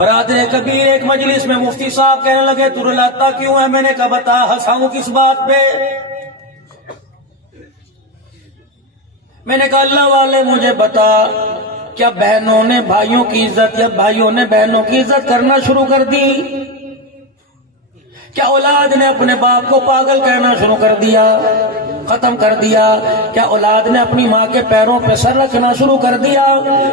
برادر کبیر ایک مجلس میں مفتی صاحب کہنے لگے تو رلاتا کیوں ہے؟ میں نے کہا بتا، ہنساؤں کس بات پہ؟ میں نے کہا اللہ والے مجھے بتا، کیا بہنوں نے بھائیوں کی عزت یا بھائیوں نے بہنوں کی عزت کرنا شروع کر دی؟ کیا اولاد نے اپنے باپ کو پاگل کہنا شروع کر دیا، ختم کر دیا؟ کیا اولاد نے اپنی ماں کے پیروں پہ سر رکھنا شروع کر دیا؟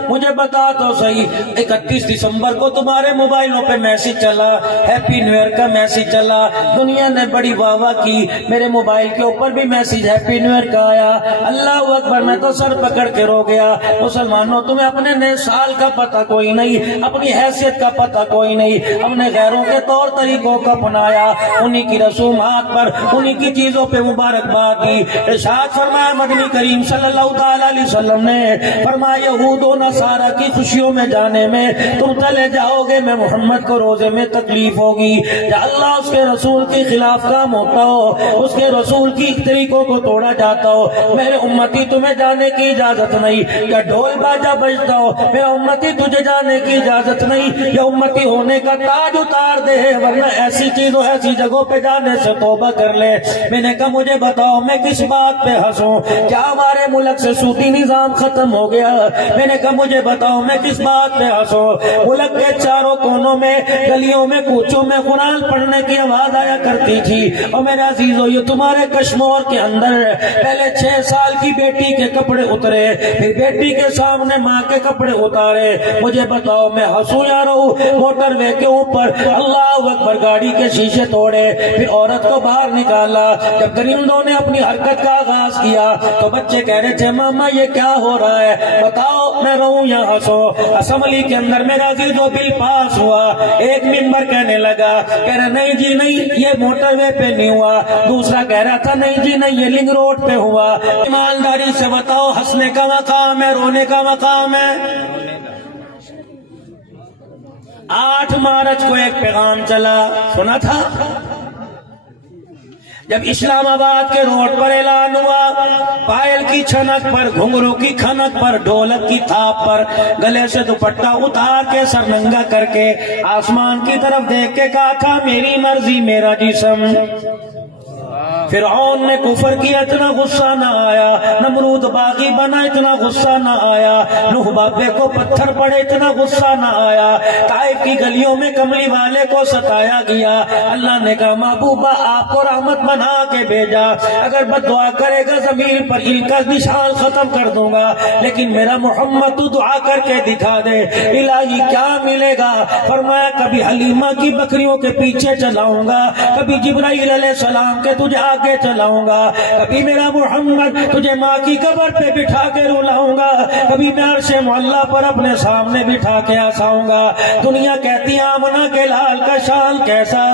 مجھے بتا تو صحیح، 31 دسمبر کو تمہارے موبائلوں پہ میسج چلا، ہیپی نیو ایئر کا میسج چلا، دنیا نے بڑی واہ واہ کی، میرے موبائل کے اوپر بھی میسج ہیپی نیو ایئر کا آیا۔ اللہ اکبر، میں تو سر پکڑ کے رو گیا۔ مسلمانوں، تمہیں اپنے نئے سال کا پتہ کوئی نہیں، اپنی حیثیت کا پتہ کوئی نہیں، ہم نے غیروں کے طور طریقوں کو اپنایا، انہی کی رسومات پر، انہی کی چیزوں پہ مبارکباد دی۔ ارشاد فرمایا مدنی کریم صلی اللہ تعالیٰ علیہ وسلم نے، فرمایا یہود و نصارہ کی خوشیوں میں جانے میں تم چلے جاؤ گے، میں محمد کو روزے میں تکلیف ہوگی۔ یا اللہ اس کے رسول کے خلاف کام ہوتا ہو، اس کے رسول کی طریقوں کو توڑا جاتا ہو، میرے امتی تمہیں جانے کی اجازت نہیں۔ یا ڈھول باجا بجتا ہو، میرے امتی تجھے جانے کی اجازت نہیں۔ یا امتی ہونے کا تاج اتار دے، ورنہ ایسی چیزوں ایسی جگہوں پہ جانے سے توبہ کر لے۔ میں نے کہا مجھے بتاؤ میں کس بات پہ ہنسوں؟ کیا ہمارے ملک سے سودی نظام ختم ہو گیا؟ میں نے کہا مجھے بتاؤ میں کس بات پہ ہنسوں؟ ملک کے چاروں کونوں میں، گلیوں میں، کوچوں میں قرآن پڑھنے کی آواز آیا کرتی تھی، اور میرے عزیزو یہ تمہارے کشمور کے اندر پہلے 6 سال کی بیٹی کے کپڑے اترے، پھر بیٹی کے سامنے ماں کے کپڑے اتارے۔ مجھے بتاؤ میں ہنسوں یا رہوں؟ موٹر وے کے اوپر اللہ اکبر گاڑی کے شیشے توڑے، پھر عورت کو باہر نکالا۔ جب درندوں نے اپنی حرکت کا آغاز کیا تو بچے کہہ رہے تھے ماما یہ کیا ہو رہا ہے؟ بتاؤ میں رہوں یا ہنسوں؟ اسمبلی کے اندر میرا جو بل پاس ہوا، ایک ممبر کہنے لگا، کہہ رہا نہیں جی نہیں یہ موٹر وے پہ نہیں ہوا، دوسرا کہہ رہا تھا نہیں جی نہیں یہ لنگ روڈ پہ ہوا۔ ایمانداری سے بتاؤ ہنسنے کا مقام ہے رونے کا مقام ہے؟ 8 مارچ کو ایک پیغام چلا، سنا تھا؟ جب اسلام آباد کے روڈ پر اعلان ہوا، پائل کی چھنک پر، گھنگرو کی کھنک پر، ڈھولک کی تھاپ پر، گلے سے دوپٹہ اتار کے سر ننگا کر کے آسمان کی طرف دیکھ کے کہا تھا میری مرضی میرا جسم۔ فرعون نے کفر کیا اتنا غصہ نہ آیا، نمرود باغی بنا اتنا غصہ نہ آیا، نوح بابے کو پتھر پڑے اتنا غصہ نہ آیا، طائف کی گلیوں میں کملی والے کو ستایا گیا۔ اللہ نے کہا محبوبہ آپ کو رحمت بنا کے بھیجا، اگر بد دعا کرے گا زمین پر ان کا نشان ختم کر دوں گا، لیکن میرا محمد تو دعا کر کے دکھا دے الہی کیا ملے گا؟ فرمایا کبھی حلیمہ کی بکریوں کے پیچھے چلاؤں گا، کبھی جبرائیل علیہ السلام کے تجھے آگے چلاؤں گا، کبھی میرا محمد تجھے ماں کی قبر پہ بٹھا کے رلاؤں گا، کبھی میں عرش معلیٰ پر اپنے سامنے بٹھا کے آساؤں گا۔ دنیا کہتی ہے آمنہ کے لال کا شان کیسا،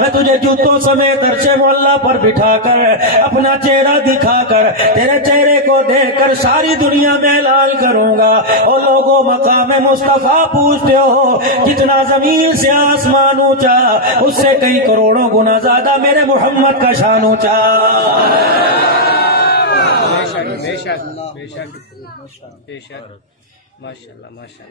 میں تجھے جوتوں سمیت عرش معلیٰ پر بٹھا کر اپنا چہرہ دکھا کر تیرے چہرے کو دیکھ کر ساری دنیا میں اعلان کروں گا، اور لوگوں مقام مصطفیٰ پوچھتے ہو جتنا زمین سے آسمان اونچا اس سے کئی کروڑوں گنا زیادہ میرے محمد کا شان اونچا۔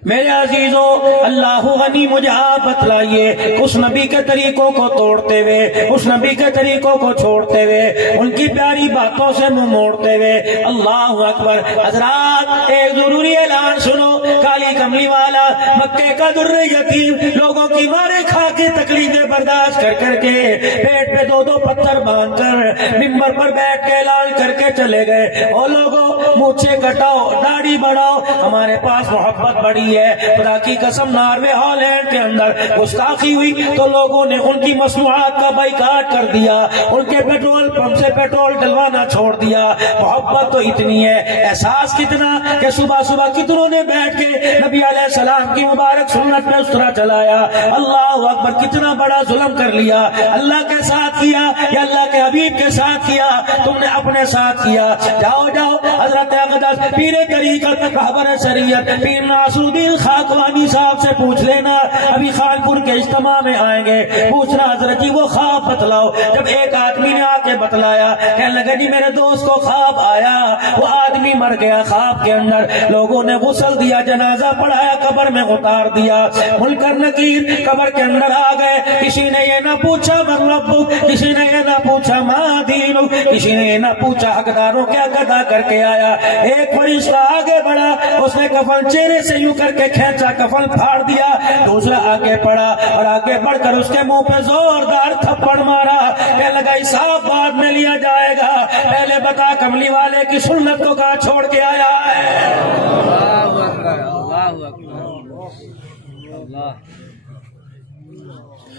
میرے عزیزو اللہ غنی مجھے آپ بتلائیے اس نبی کے طریقوں کو توڑتے ہوئے، اس نبی کے طریقوں کو چھوڑتے ہوئے، ان کی پیاری باتوں سے منہ موڑتے ہوئے، اللہ اکبر۔ حضرات ایک ضروری اعلان سنو، کالی کملی والا مکے کا در یتیم لوگوں کی مارے کھا کے تکلیفیں برداشت کر کر کے پیٹ پہ 2 پتھر باندھ کر ممبر پر بیٹھ کے اعلان کر کے چلے گئے، او لوگوں مونچھیں کٹاؤ داڑھی بڑھاؤ، ہمارے پاس محبت بڑی ہے۔ خدا کی قسم ناروے ہالینڈ کے اندر گستاخی ہوئی تو لوگوں نے ان کی مصنوعات کا بائیکاٹ کر دیا، ان کے پیٹرول پمپ سے پیٹرول ڈلوانا چھوڑ دیا۔ محبت تو اتنی ہے، احساس کتنا کہ صبح صبح کتنوں نے بیٹھ کے نبی علیہ السلام کی مبارک سنت پہ اس طرح چلایا۔ اللہ اکبر، کتنا بڑا ظلم کر کر لیا؟ اللہ کے ساتھ کیا یا اللہ کے حبیب کے ساتھ کیا؟ تم نے اپنے ساتھ کیا۔ جاؤ جاؤ حضرت اقدس پیر طریقت رہبر شریعت پیر ناصر الدین خاکوانی صاحب سے پوچھ لینا، ابھی خانپور کے اجتماع میں آئیں گے، پوچھنا حضرت جی وہ خواب بتلاؤ۔ جب ایک آدمی نے آ کے بتلایا، کہنے لگا جی میرے دوست کو خواب آیا، وہ آدمی مر گیا خواب کے اندر، لوگوں نے غسل دیا، جنازہ پڑھایا، قبر میں اتار دیا، منکر نکیر قبر کے اندر آ گئے، کسی نے یہ نہ پوچھا من ربک، کسی نے یہ نہ پوچھا ما دینک، کسی نے یہ نہ پوچھا حقداروں کیا ادا کر کے آیا۔ ایک فرشتہ آگے بڑھا، اس نے کفن چہرے سے یوں کر کے کھینچا، کفن پھاڑ دیا، دوسرا آگے پڑا اور آگے بڑھ کر اس کے منہ پہ زوردار تھپڑ مارا، کہنے لگا حساب بعد میں لیا جائے گا، پہلے بتا کملی والے کی سنت کو کہاں چھوڑ کے آیا ہے۔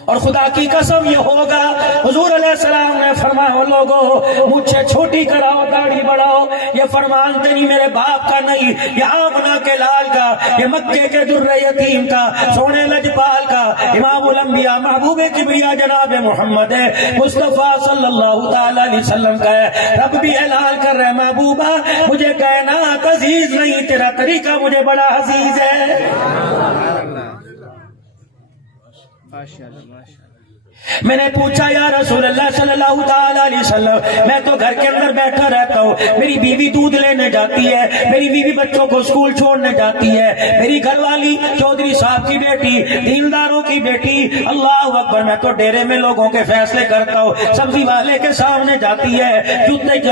اور خدا کی قسم یہ ہوگا، حضور علیہ السلام نے فرمایا لوگوں مجھے چھوٹی کراؤ داڑھی بڑھاؤ، یہ فرمان نہیں میرے باپ کا نہیں، یہ آمنہ کے لال کا، یہ مکے کے در یتیم کا، سونے لجپال کا، امام الانبیاء محبوب کبریا جناب محمد مصطفیٰ صلی اللہ تعالی علیہ وسلم کا ہے۔ رب بھی اعلان کر رہے محبوبہ مجھے کائنات عزیز نہیں، تیرا طریقہ مجھے بڑا عزیز ہے۔ میں نے پوچھا یا رسول اللہ صلی اللہ تعالی علیہ وسلم میں تو گھر کے اندر بیٹھا رہتا ہوں، میری بیوی دودھ لینے جاتی ہے، میری بیوی بچوں کو اسکول چھوڑنے جاتی ہے، میری گھر والی چودھری صاحب کی بیٹی، دینداروں کی بیٹی، اللہ اکبر، میں تو ڈیرے میں لوگوں کے فیصلے کرتا ہوں، سبزی والے کے سامنے جاتی ہے،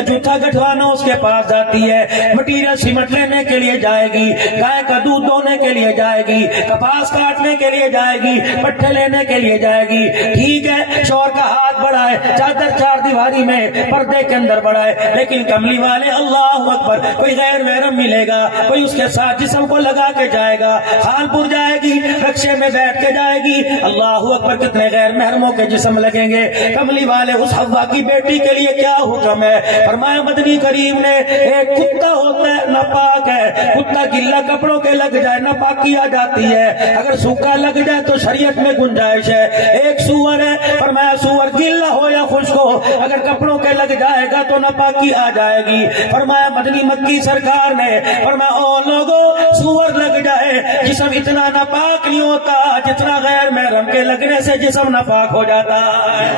جوتا گٹھوانا اس کے پاس جاتی ہے، مٹیریل سیمنٹ لینے کے لیے جائے گی، گائے کا دودھ دونے کے لیے جائے گی، کپاس کاٹنے کے لیے جائے گی، پٹھے لینے کے لیے جائے گی، ٹھیک ہے شوہر کا ہاتھ بڑا ہے، چادر چار دیواری میں پردے کے اندر بڑا ہے، لیکن کملی والے اللہ اکبر کوئی غیر محرم ملے گا، کوئی اس کے ساتھ جسم کو لگا کے جائے گا، خانپور جائے گی رکشے میں بیٹھ کے جائے گی، اللہ اکبر کتنے غیر محرموں کے جسم لگیں گے۔ کملی والے اس حوا کی بیٹی کے لیے کیا حکم ہے؟ فرمایا مدنی کریم نے ایک کتا ہوتا ہے ناپاک ہے، کتا گلا کپڑوں کے لگ جائے ناپاکی آ جاتی ہے، اگر سوکھا لگ جائے تو شریعت میں گنجائش ہے۔ ایک سور ہے، فرمایا سور گلا ہو یا خشک ہو اگر کپڑوں کے لگ جائے گا تو ناپاکی آ جائے گی۔ فرمایا مدنی مکی سرکار نے فرمایا او لوگوں سور لگ جائے جسم اتنا ناپاک نہیں ہوتا جتنا غیر محرم کے لگنے سے جسم ناپاک ہو جاتا ہے۔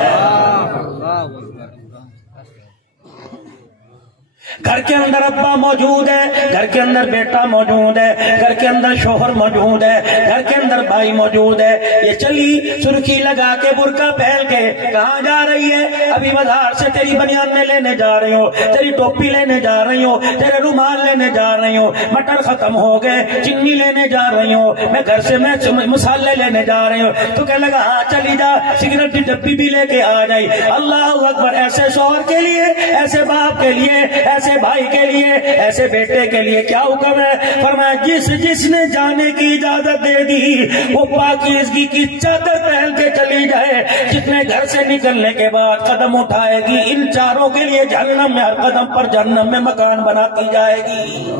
گھر کے اندر ابا موجود ہے، گھر کے اندر بیٹا موجود ہے، گھر کے اندر شوہر موجود ہے، گھر کے اندر بھائی موجود ہے، یہ چلی سرخی لگا کے برقع پہن کے کہاں جا رہی ہے؟ ابھی بازار سے تیری بنیان میں لینے جا رہی ہو، تیری ٹوپی لینے جا رہی ہو، تیرے رومال لینے جا رہی ہو، مٹر ختم ہو گئے، چنی لینے جا رہی ہو، میں گھر سے میں مسالے لینے جا رہی ہوں، تو کہنے لگا ہاں چلی جا، سگریٹ کی ڈبی بھی لے کے آ جائی۔ اللہ اکبر، ایسے شوہر کے لیے، ایسے باپ کے لیے، ایسے بھائی کے لیے، ایسے بیٹے کے لیے کیا حکم ہے؟ فرمایا جس نے جانے کی اجازت دے دی وہ پاکیزگی کی چادر پہن کے چلی جائے، جتنے گھر سے نکلنے کے بعد قدم اٹھائے گی ان چاروں کے لیے جہنم میں ہر قدم پر جہنم میں مکان بناتی جائے گی۔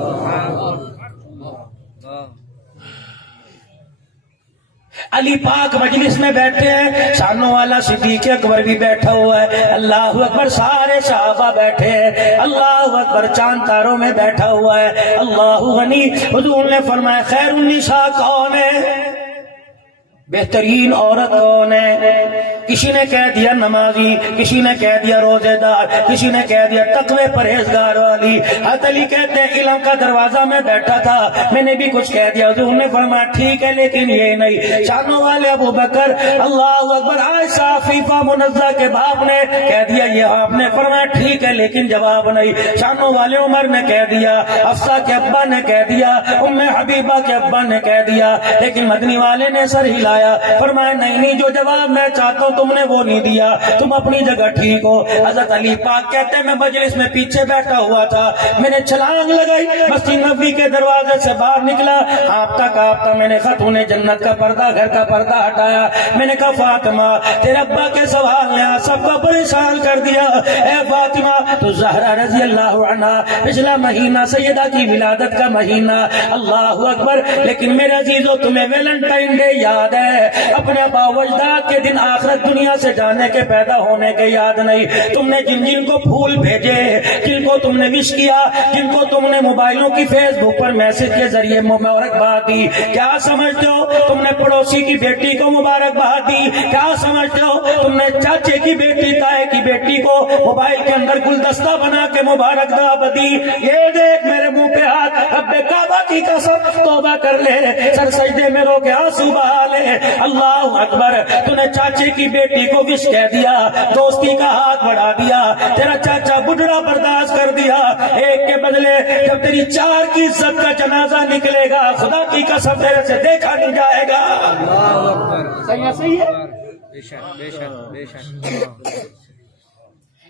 علی پاک مجلس میں بیٹھے ہیں، شانوں والا صدیق اکبر بھی بیٹھا ہوا ہے، اللہ اکبر، سارے صحابہ بیٹھے ہیں، اللہ اکبر، چاند تاروں میں بیٹھا ہوا ہے، اللہ غنی۔ حضور نے فرمایا خیر النساء کون ہے؟ بہترین عورت کون ہے؟ کسی نے کہہ دیا نمازی، کسی نے کہہ دیا روزے دار، کسی نے کہہ دیا تقوی پرہیزگار والی۔ حضرت علی کہتے ہیں علم کا دروازہ میں بیٹھا تھا، میں نے بھی کچھ کہہ دیا، حضور نے فرمایا ٹھیک ہے لیکن یہ نہیں۔ شانوں والے ابو بکر، اللہ اکبر، عائشہ عفیفہ منزہ کے باپ نے کہہ دیا یہ آپ نے، فرمایا ٹھیک ہے لیکن جواب نہیں۔ شانوں والے عمر نے کہہ دیا، حفصہ کے ابا نے کہہ دیا، ام حبیبہ کے ابا نے کہہ دیا، لیکن مدنی والے نے سر ہلایا، فرمایا نہیں جو جواب میں چاہتا ہوں تم نے وہ نہیں دیا، تم اپنی جگہ ٹھیک ہو۔ حضرت علی پاک کہتے ہیں میں مجلس میں پیچھے بیٹھا ہوا تھا، میں نے چھلانگ لگائی، مسجد نبوی کے دروازے سے باہر نکلا، کانپتا میں نے خاتون جنت کا پردہ، گھر کا پردہ ہٹایا، میں نے کہا فاطمہ تیرے ابا کے سوال نے سب کو پریشان کر دیا، اے فاطمہ تو زہرا رضی اللہ عنہا پچھلا مہینہ سیدہ کی ولادت کا مہینہ، اللہ اکبر، لیکن میرے عزیزو تمہیں ویلنٹائن ڈے یاد ہے؟ اپنے ابا و اجداد کے دن آخرت دنیا سے جانے کے پیدا ہونے کے یاد نہیں. تم نے جن جن کو پھول بھیجے, جن کو تم نے وش کیا, جن کو تم نے موبائلوں کی فیس بک پر میسج کے ذریعے مبارکباد دی, کیا سمجھتے ہو تم نے پڑوسی کی بیٹی کو مبارکباد دی؟ کیا سمجھتے ہو تم نے چاچے کی بیٹی, تائے کی بیٹی کو موبائل کے اندر گلدستہ بنا کے مبارکباد دی؟ یہ دیکھ میرے منہ پہ ہاتھ, رب کعبہ کی قسم توبہ کر لے, سر سجدے میں رو کے آنسو بہا لے. اللہ اکبر, تو نے چاچے کی بیٹی کو وش کہہ دیا, دوستی کا ہاتھ بڑھا دیا, تیرا چاچا بڈھڑا برداشت کر دیا, ایک کے بدلے جب تیری 4 کی عزت کا جنازہ نکلے گا خدا کی قسم تیرے سے دیکھا نہیں جائے گا. صحیح ہے.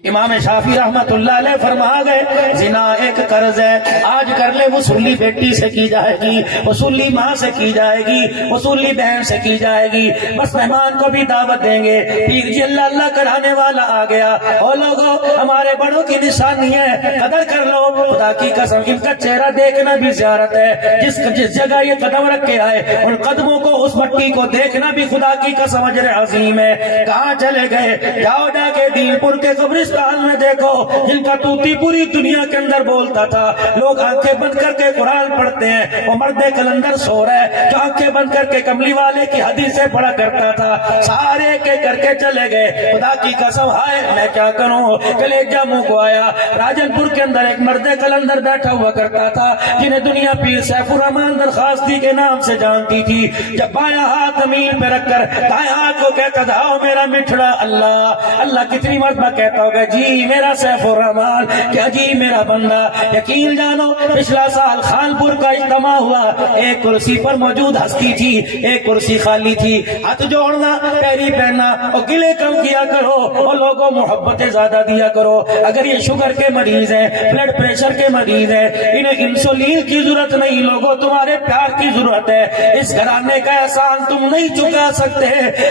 امام شافعی رحمت اللہ علیہ فرما گئے زنا ایک قرض ہے, آج کر لے وصولی بیٹی سے کی جائے گی, وصولی ماں سے کی جائے گی, وصولی بہن سے کی جائے گی. بس مہمان کو بھی دعوت دیں گے, پیر جی اللہ اللہ کرانے والا آ گیا, او لوگو ہمارے بڑوں کی نشانی ہے, قدر کر لو. خدا کی قسم ان کا چہرہ دیکھنا بھی زیارت ہے. جس جگہ یہ قدم رکھ کے آئے ان قدموں کو, اس مٹی کو دیکھنا بھی خدا کی قسم اجر عظیم ہے. کہاں چلے گئے؟ جاؤ جا کے دین پور کے قبرستان میں دیکھو, جن کا توتی پوری دنیا کے اندر بولتا تھا. لوگ آنکھیں بند کر کے قرآن پڑھتے ہیں, وہ مرد کلندر سو رہا ہے جو آنکھیں بند کر کے کملی والے کی حدیثیں پڑھا کرتا تھا. سارے کے کر کے چلے گئے. خدا کی قسم ہائے میں کیا کروں, کلیجہ منہ کو آیا. راجن پور کے اندر ایک مرد کلندر بیٹھا ہوا کرتا تھا جنہیں دنیا پیر سیف الرحمان درخواستی کے نام سے جانتی تھی. جب بایاں ہاتھ زمین پہ رکھ کر دائیں ہاتھ کو کہتا تھا او میرا مٹھڑا اللہ, اللہ کتنی مرتبہ کہتا ہوگا جی میرا سیف الرحمان, کیا جی میرا بندہ. یقین جانو پچھلا سال خانپور کا اجتماع ہوا, ایک کرسی پر موجود ہستی تھی, ایک کرسی خالی تھی. ہاتھ جوڑنا, پیری پہننا اور گلے کم کیا کرو, اور لوگوں محبتیں زیادہ دیا کرو. اگر یہ شوگر کے مریض ہیں, بلڈ پریشر کے مریض ہیں, انہیں انسولین کی ضرورت نہیں, لوگوں تمہارے پیار کی ضرورت ہے. اس گھرانے کا احسان تم نہیں چکا سکتے.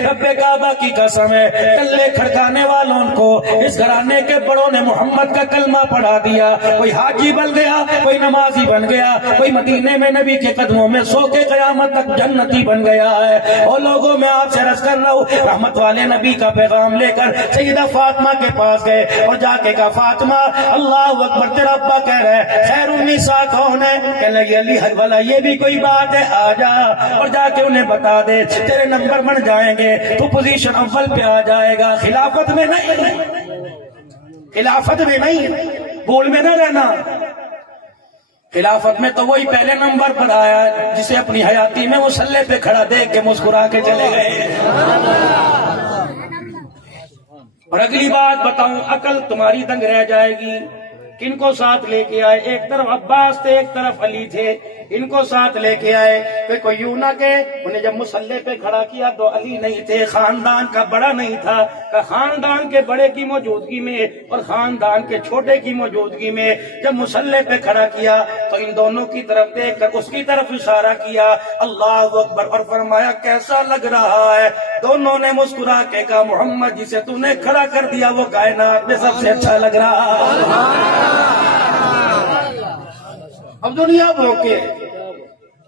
رب کعبہ کی قسم ہے, کلے کھڑکانے والوں کو اس گھرانے کے بڑوں نے محمد کا کلمہ پڑھا دیا. کوئی حاجی بن گیا, کوئی نمازی بن گیا, کوئی مدینے میں نبی کے قدموں میں سو کے قیامت تک جنتی بن گیا ہے. اور لوگوں میں آپ سے عرض کر رہا ہوں, رحمت والے نبی کا پیغام لے کر سیدہ فاطمہ کے پاس گئے اور جا کے کہا فاطمہ اللہ اکبر, تیرا ابا کہہ رہا ہے خیر النساء کون ہے؟ کہنے لگی علی حج والا, یہ بھی کوئی بات ہے, آ جا اور جا کے انہیں بتا دے, تیرے نمبر بن جائیں گے, تو پوزیشن اول پہ آ جائے گا. خلافت میں نہیں, خلافت میں نہیں, بول میں نہ رہنا. خلافت میں تو وہی پہلے نمبر پر آیا جسے اپنی حیاتی میں مسلح پہ کھڑا دیکھ کے مسکرا کے چلے گئے. اور اگلی بات بتاؤں, عقل تمہاری دنگ رہ جائے گی. کن کو ساتھ لے کے آئے؟ ایک طرف عباس تھے, ایک طرف علی تھے. ان کو ساتھ لے کے آئے کہ کوئی یوں نہ کہ انہیں جب مسلح پہ کھڑا کیا تو علی نہیں تھے, خاندان کا بڑا نہیں تھا. کہ خاندان کے بڑے کی موجودگی میں اور خاندان کے چھوٹے کی موجودگی میں جب مسلح پہ کھڑا کیا تو ان دونوں کی طرف دیکھ کر اس کی طرف اشارہ کیا, اللہ اکبر, اور فرمایا کیسا لگ رہا ہے؟ دونوں نے مسکرا کے کہا محمد جسے تو نے کھڑا کر دیا وہ کائنات میں سب سے اچھا لگ رہا. اب دنیا بھونکے,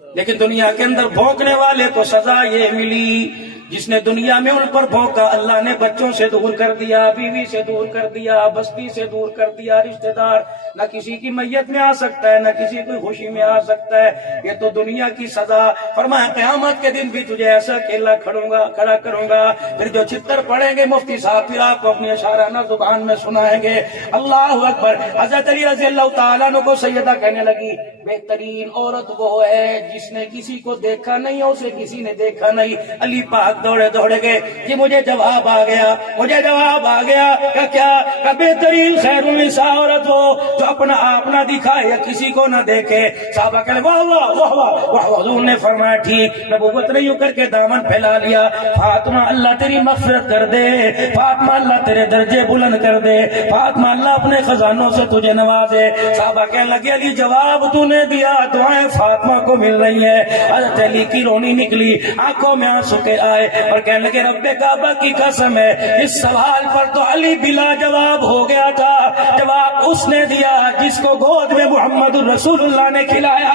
لیکن دنیا کے اندر بھونکنے والے کو سزا یہ ملی جس نے دنیا میں ان پر بھونکا اللہ نے بچوں سے دور کر دیا, بیوی سے دور کر دیا, بستی سے دور کر دیا, رشتہ دار نہ کسی کی میت میں آ سکتا ہے, نہ کسی کی خوشی میں آ سکتا ہے. یہ تو دنیا کی سزا. فرمایا قیامت کے دن بھی تجھے ایسا اکیلا کھڑا کروں گا, پھر جو چھتر پڑیں گے مفتی صاحب پھر آپ کو اپنی اشارانہ زبان میں سنائیں گے. اللہ اکبر. حضرت علی رضی اللہ تعالیٰ عنہ کو سیدہ کہنے لگی بہترین عورت وہ ہے جس نے کسی کو دیکھا نہیں اور اسے کسی نے دیکھا نہیں. علی پاک دوڑے گئے, یہ مجھے جواب آ گیا, مجھے جواب آ گیا. کیا بہترین خیر النساء عورت ہو جو اپنا آپ نہ دکھائے یا کسی کو نہ دیکھے. صحابہ کہے واہ واہ واہ واہ واہ. حضور نے فرمایا ٹھیک, نبوت نہیں ہو کر کے دامن پھیلا لیا. فاطمہ اللہ تیری مغفرت کر دے, فاطمہ اللہ تیرے درجے بلند کر دے, فاطمہ اللہ اپنے خزانوں سے تجھے نوازے. صحابہ کہنے لگے علی جواب تو نے دیا, دعائیں فاطمہ کو مل رہی ہیں. حضرت علی کی رونی نکلی, آنکھوں میں آنسو کے آئے اور کہنے لگے رب کعبہ کی قسم ہے اس سوال پر تو علی بلا جواب ہو گیا تھا. جواب اس نے دیا جس کو گود میں محمد الرسول اللہ نے کھلایا.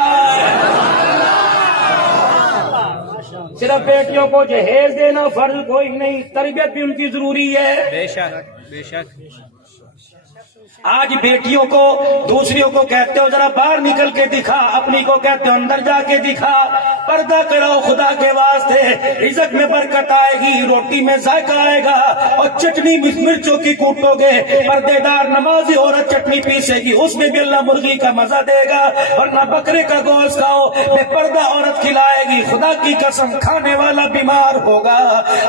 صرف بیٹیوں کو جہیز دینا فرض کوئی نہیں، تربیت بھی ان کی ضروری ہے۔ بے شک بے شک۔ آج بیٹیوں کو دوسریوں کو کہتے ہو ذرا باہر نکل کے دکھا، اپنی کو کہتے ہو اندر جا کے دکھا، پردہ کرو خدا کے واسطے، رزق میں برکت آئے گی، روٹی میں ذائقہ آئے گا، اور چٹنی مرچوں کی کوٹو گے، پردے دار نمازی عورت چٹنی پیسے گی، اس میں بھی اللہ مرغی کا مزہ دے گا، ورنہ بکرے کا گوشت کھاؤ، بے پردہ عورت کھلائے گی، خدا کی قسم کھانے والا بیمار ہوگا۔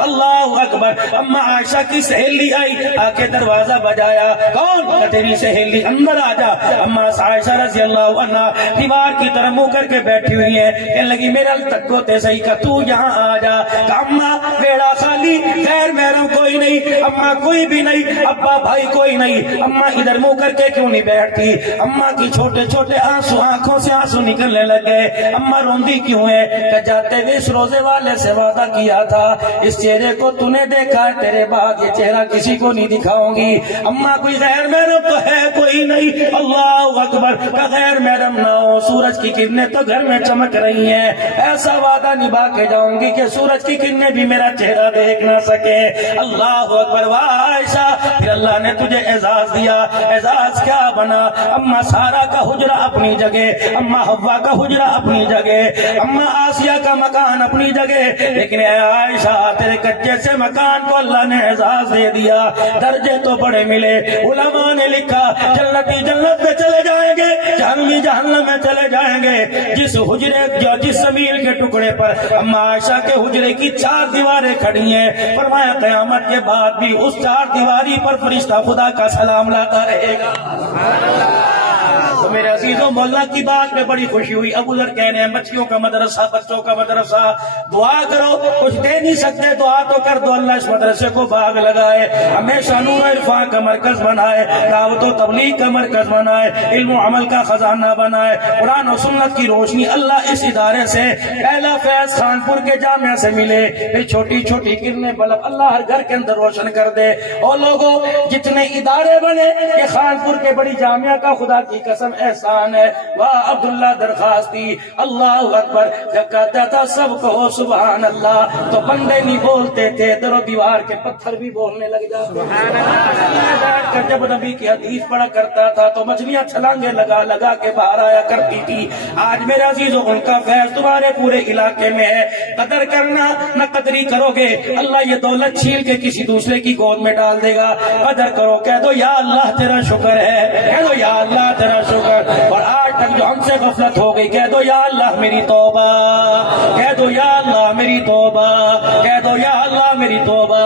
اللہ اکبر۔ اما عائشہ کی سہیلی آئی، آ کے دروازہ بجایا، کون؟ تیری سہیلی، اندر آ جا۔ اما عائشہ رضی اللہ عنہ دیوار کی طرف منہ کر کے بیٹھی ہوئی ہے، کہنے لگی میرا تک کو تے صحیح کا تو یہاں آ جا۔ اما بیڑا خالی، غیر محرم کوئی نہیں، اما کوئی بھی نہیں، ابا بھائی کوئی نہیں، اما ادھر منہ کر کے کیوں نہیں بیٹھتی؟ اما کی چھوٹے چھوٹے آنسو، آنکھوں سے آنسو نکلنے لگے۔ اما روندی کیوں ہے؟ کہ جاتے ہوئے اس روزے والے سے وعدہ کیا تھا، اس چہرے کو تو نے دیکھا ہے، تیرے بعد یہ چہرہ کسی کو نہیں دکھاؤں گی۔ اما کوئی غیر محرم تو ہے کوئی نہیں، اللہ اکبر، کا غیر محرم نہ ہو، سورج کی کرنیں تو گھر میں چمک رہی ہیں، ایسا وعدہ نبھا کے جاؤں گی کہ سورج کی کرنیں بھی میرا چہرہ دیکھ نہ سکے۔ اللہ اکبر۔ عائشہ، پھر اللہ نے تجھے اعزاز دیا، اعزاز کیا بنا؟ اما سارا کا حجرہ اپنی جگہ، اما حوا کا حجرہ اپنی جگہ، اما آسیہ کا مکان اپنی جگہ، لیکن اے عائشہ تیرے کچے سے مکان کو اللہ نے اعزاز دے دیا، درجے تو بڑے ملے۔ علماء نے لکھا جنتی جنت میں چلے جائیں گے، جہنمی جہنم میں چلے جائیں گے۔ جس حجرے جس زمین کے ٹکڑے پر اما عائشہ کے حجرے کی 4 دیواریں کھڑی ہیں، فرمایا قیامت کے بعد بھی اس 4 دیواری پر فرشتہ خدا کا سلام لاتا رہے گا۔ تو میرے عزیزوں، مولا کی بات میں بڑی خوشی ہوئی۔ ابو ذر کہنے ہیں بچیوں کا مدرسہ، بچوں کا مدرسہ، دعا کرو، کچھ دے نہیں سکتے دعا تو کر دو، اللہ اس مدرسے کو باغ لگائے، ہمیشہ نور و عرفان کا مرکز بنائے، دعوت و تبلیغ کا مرکز بنائے، علم و عمل کا خزانہ بنائے، قرآن و سنت کی روشنی اللہ اس ادارے سے، پہلا فیض خانپور کے جامعہ سے ملے، پھر چھوٹی چھوٹی کرنیں بلب اللہ ہر گھر کے اندر روشن کر دے۔ اور لوگوں جتنے ادارے بنے یہ خانپور کے بڑی جامعہ کا خدا کی قسم احسان ہے۔ واہ عبداللہ درخواستی، اللہ اکبر، جب کہتا تھا سب کہو سبحان اللہ، تو بندے نہیں بولتے تھے، در و دیوار کے پتھر بھی بولنے لگ جاتے۔ بیٹھ کر جب نبی کی حدیث پڑھا کرتا تھا تو مچھلیاں چھلانگے لگا لگا کے باہر آیا کرتی تھی۔ آج میرے عزیزوں ان کا فیض تمہارے پورے علاقے میں ہے، قدر کرنا، نہ قدری کرو گے اللہ یہ دولت چھین کے کسی دوسرے کی گود میں ڈال دے گا۔ قدر کرو، کہہ دو یا اللہ تیرا شکر ہے، کہہ دو یا اللہ تیرا شکر۔ اور آج تک جو ہم سے غفلت ہو گئی، کہہ دو یا اللہ میری توبہ، کہہ دو یا اللہ میری توبہ، کہہ دو یا اللہ میری توبہ۔